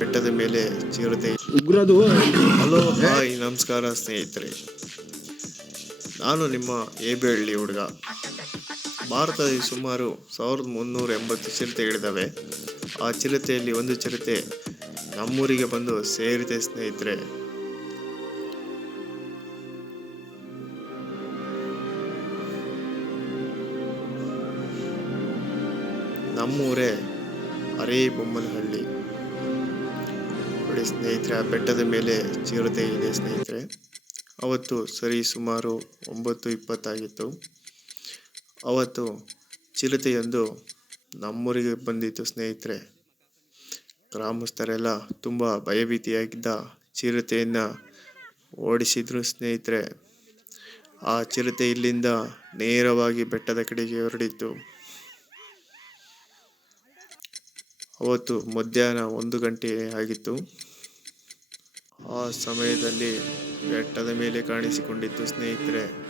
ಬೆಟ್ಟದ ಮೇಲೆ ಚಿರತೆ. ಉಗ್ರದು ಹಲೋ ಹಾಯ್ ನಮಸ್ಕಾರ ಸ್ನೇಹಿತರೆ. ನಾನು ನಿಮ್ಮ ಏಬೇಳ್ಳಿ ಹುಡುಗ. ಭಾರತದಲ್ಲಿ ಸುಮಾರು ಸಾವಿರದ ಮುನ್ನೂರ ಎಂಬತ್ತು ಚಿರತೆಗಳಿದ್ದಾವೆ ಆ ಚಿರತೆಯಲ್ಲಿ ಒಂದು ಚಿರತೆ ನಮ್ಮೂರಿಗೆ ಬಂದು ಸೇರಿದೆ ಸ್ನೇಹಿತರೆ. ನಮ್ಮೂರೇ ಅರೇ ಬೊಮ್ಮನಹಳ್ಳಿ. ನೋಡಿ ಸ್ನೇಹಿತರೆ, ಆ ಬೆಟ್ಟದ ಮೇಲೆ ಚಿರತೆ ಇದೆ ಸ್ನೇಹಿತರೆ. ಅವತ್ತು ಸರಿ ಸುಮಾರು ಒಂಬತ್ತು ಇಪ್ಪತ್ತಾಗಿತ್ತು. ಅವತ್ತು ಚಿರತೆಯೊಂದು ನಮ್ಮೂರಿಗೆ ಬಂದಿತ್ತು ಸ್ನೇಹಿತರೆ. ಗ್ರಾಮಸ್ಥರೆಲ್ಲ ತುಂಬ ಭಯಭೀತಿಯಾಗಿದ್ದ ಚಿರತೆಯನ್ನು ಓಡಿಸಿದ್ರು ಸ್ನೇಹಿತರೆ. ಆ ಚಿರತೆ ಇಲ್ಲಿಂದ ನೇರವಾಗಿ ಬೆಟ್ಟದ ಕಡೆಗೆ ಹೊರಡಿತು ಅವತ್ತು ಮಧ್ಯಾಹ್ನ ಒಂದು ಗಂಟೆ ಆಗಿತ್ತು. ಆ ಸಮಯದಲ್ಲಿ ಬೆಟ್ಟದ ಮೇಲೆ ಕಾಣಿಸಿಕೊಂಡಿತ್ತು ಸ್ನೇಹಿತರೆ.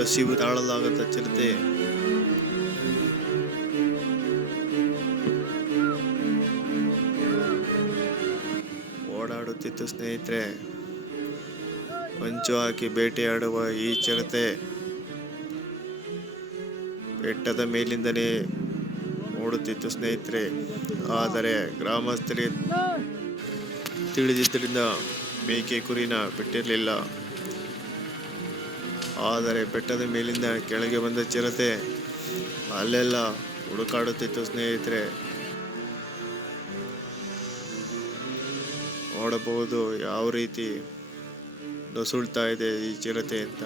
ಹಸಿವು ತಾಳಲಾಗದ ಚಿರತೆ. ಓಡಾಡುತ್ತಿತ್ತು ಸ್ನೇಹಿತರೆ. ಹಂಚು ಹಾಕಿ ಬೇಟೆಯಾಡುವ ಈ ಚಿರತೆ. ಬೆಟ್ಟದ ಮೇಲಿಂದಲೇ ಓಡುತ್ತಿತ್ತು ಸ್ನೇಹಿತರೆ. ಆದರೆ ಗ್ರಾಮಸ್ಥರಿಗೆ ತಿಳಿದಿದ್ದರಿಂದ ಮೇಕೆ ಕುರಿನ ಬಿಟ್ಟಿರಲಿಲ್ಲ. ಆದರೆ ಬೆಟ್ಟದ ಮೇಲಿಂದ ಕೆಳಗೆ ಬಂದ ಚಿರತೆ ಅಲ್ಲೆಲ್ಲ ಹುಡುಕಾಡುತ್ತಿತ್ತು ಸ್ನೇಹಿತರೆ. ನೋಡಬಹುದು ಯಾವ ರೀತಿ ನಸುಳ್ತಾ ಇದೆ ಈ ಚಿರತೆ ಅಂತ.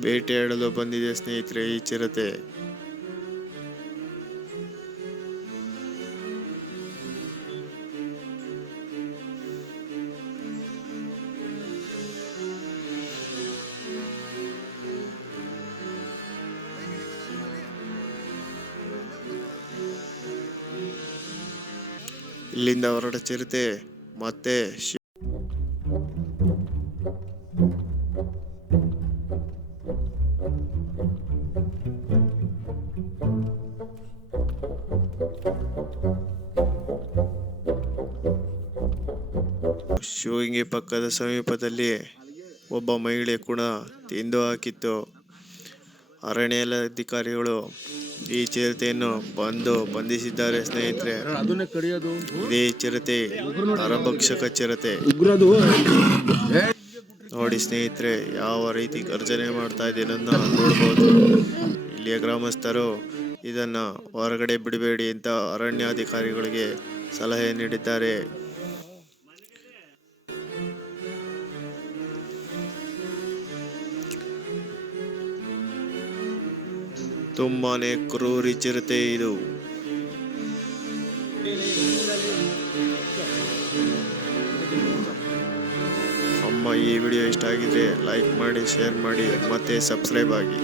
ಬೇಟೆಯಾಡಲು ಬಂದಿದೆ ಸ್ನೇಹಿತರೆ ಈ ಚಿರತೆ. ಇಲ್ಲಿಂದ ಹೊರಟ ಚಿರತೆ ಮತ್ತೆ ಶಿವಗಂಗೆ ಪಕ್ಕದ ಸಮೀಪದಲ್ಲಿ ಒಬ್ಬ ಮಹಿಳೆ ಕೂಡ ತಿಂದು ಹಾಕಿತ್ತು. ಅರಣ್ಯ ಅಧಿಕಾರಿಗಳು ಈ ಚಿರತೆಯನ್ನು ಬಂದು ಬಂಧಿಸಿದ್ದಾರೆ ಸ್ನೇಹಿತರೆ. ಇದೇ ಚಿರತೆ ನರಭಕ್ಷಕ ಚಿರತೆ. ನೋಡಿ ಸ್ನೇಹಿತರೆ, ಯಾವ ರೀತಿ ಗರ್ಜನೆ ಮಾಡ್ತಾ ಇದೆ ನೋಡ್ಬೋದು. ಇಲ್ಲಿಯ ಗ್ರಾಮಸ್ಥರು ಇದನ್ನ ಹೊರಗಡೆ ಬಿಡಬೇಡಿ ಅಂತ ಅರಣ್ಯಾಧಿಕಾರಿಗಳಿಗೆ ಸಲಹೆ ನೀಡಿದ್ದಾರೆ. ತುಂಬಾನೇ ಕ್ರೂರಿ ಚಿರತೆ ಇದು. ಅಮ್ಮ, ಈ ವಿಡಿಯೋ ಇಷ್ಟ ಆಗಿದ್ರೆ ಲೈಕ್ ಮಾಡಿ, ಶೇರ್ ಮಾಡಿ, ಮತ್ತೆ ಸಬ್ಸ್ಕ್ರೈಬ್ ಆಗಿ.